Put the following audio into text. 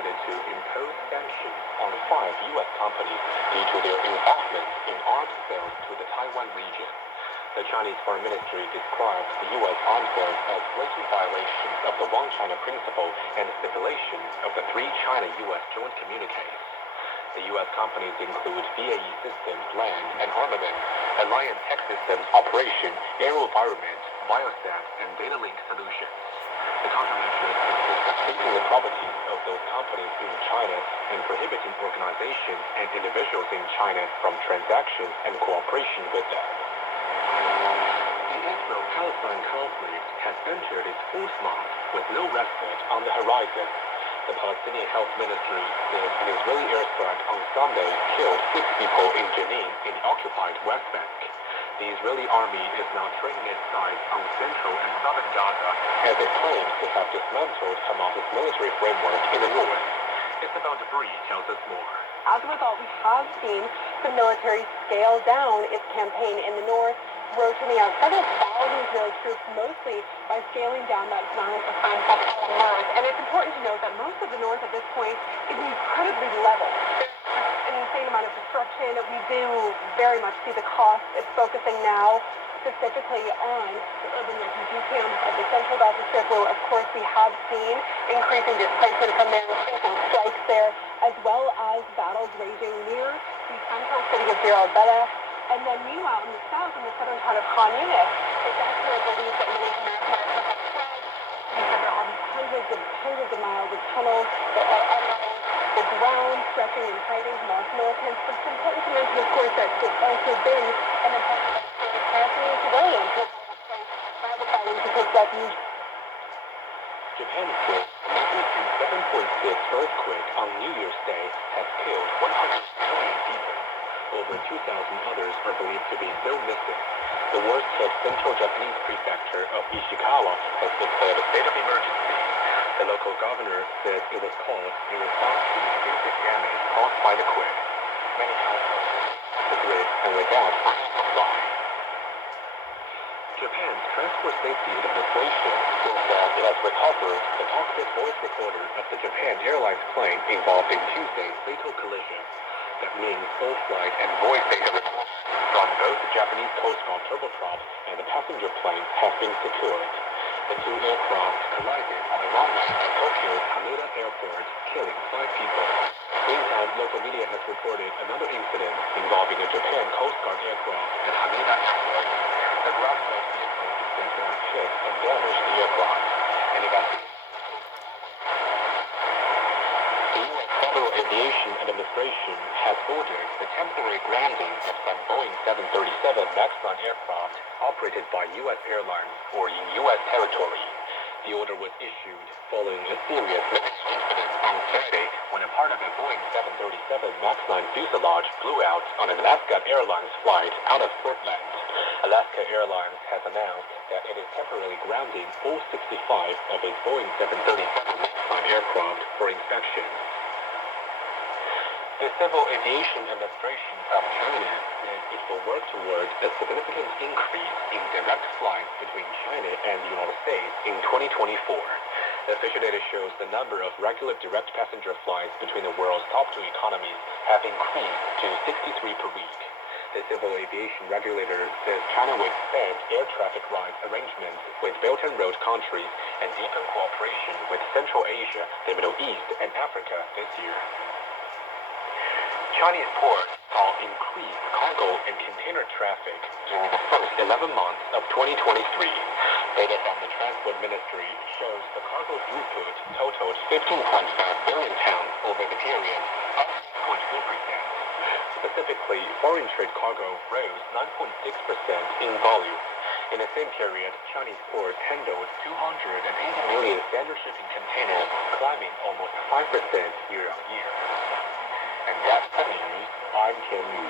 decided to impose sanctions on 5 U.S. companies due to their involvement in arms sales to the Taiwan region. The Chinese Foreign Ministry described the U.S. arms sales as blatant violations of the One China principle and stipulations of the 3 China-U.S. joint communiques. The U.S. companies include BAE Systems Land and Armament, Alliance Tech Systems Operation, AeroVironment, Biosat, and DataLink Solutions. The countermeasures include taking the properties of those companies in China and prohibiting organizations and individuals in China from transactions and cooperation with them. The Israel-Palestine conflict has entered its 4th month with no respite on the horizon. The Palestinian Health Ministry says an Israeli airstrike on Sunday killed 6 people in Jenin in the occupied West Bank. The Israeli army is now training its sides on central and southern Gaza as it claims to have dismantled Hamas's military framework in the north. Isabel Debris tells us more. As a result, we have seen the military scale down its campaign in the north, rotating out several thousand Israeli troops, mostly by scaling down that zone of the north. And it's important to note that most of the north at this point is incredibly level. There's an insane amount of destruction. We do very much see the cost. It's focusing now specifically on the urban refugee camps of the central Gaza Strip, where, of course, we have seen increasing displacement from there, and strikes there, as well as battles raging near the central city of Deir al-Balah. And then meanwhile, in the south, in the southern part of Khan Yunis, it's actually believed that many Americans have fled. There are hundreds of miles of tunnels that are underneath the ground, stretching and hiding Hamas militants. But it's important to mention, of course, that there's also been an important Palestinian civilians who have the fighting to take refuge. Japan says a magnitude 7.6 earthquake on New Year's Day has killed 120 people. Over 2,000 others are believed to be still missing. The worst-hit central Japanese prefecture of Ishikawa has declared a state of emergency. The local governor says it was called in response to the extensive damage caused by the quake. Many households are off the grid and without running supply. Japan's Transport Safety Administration says that it has recovered the cockpit voice recorder of the Japan Airlines plane involved in Tuesday's fatal collision. That means all flight and voice data recordings from both the Japanese Coast Guard turboprop and the passenger plane have been secured. The 2 aircraft collided on a runway at Tokyo's Haneda Airport, killing 5 people. Meantime, local media has reported another incident involving a Japan Coast Guard aircraft at Haneda Airport. The ground-based vehicle is said to have hit and damaged the aircraft. An investigation. The U.S. Federal Aviation Administration has ordered the temporary grounding of some Boeing 737 MAX 9 aircraft operated by U.S. airlines or in U.S. territory. The order was issued following a serious incident on Saturday when a part of a Boeing 737 MAX 9 fuselage blew out on an Alaska Airlines flight out of Portland. Alaska Airlines has announced that it is temporarily grounding all 65 of its Boeing 737 MAX 9 aircraft for inspection. The Civil Aviation Administration of China says it will work towards a significant increase in direct flights between China and the United States in 2024. The official data shows the number of regular direct passenger flights between the world's top 2 economies have increased to 63 per week. The Civil Aviation Regulator says China will expand air traffic rights arrangements with Belt and Road countries and deepen cooperation with Central Asia, the Middle East, and Africa this year. Chinese ports saw increased cargo and container traffic during the first 11 months of 2023. Data from the Transport Ministry shows the cargo throughput totaled 15.5 billion pounds over the period, up 6.4%. Specifically, foreign trade cargo rose 9.6% in volume. In the same period, Chinese ports handled 280 million standard shipping containers, climbing almost 5% year-on-year. And that's the news. I'm Kim Yu.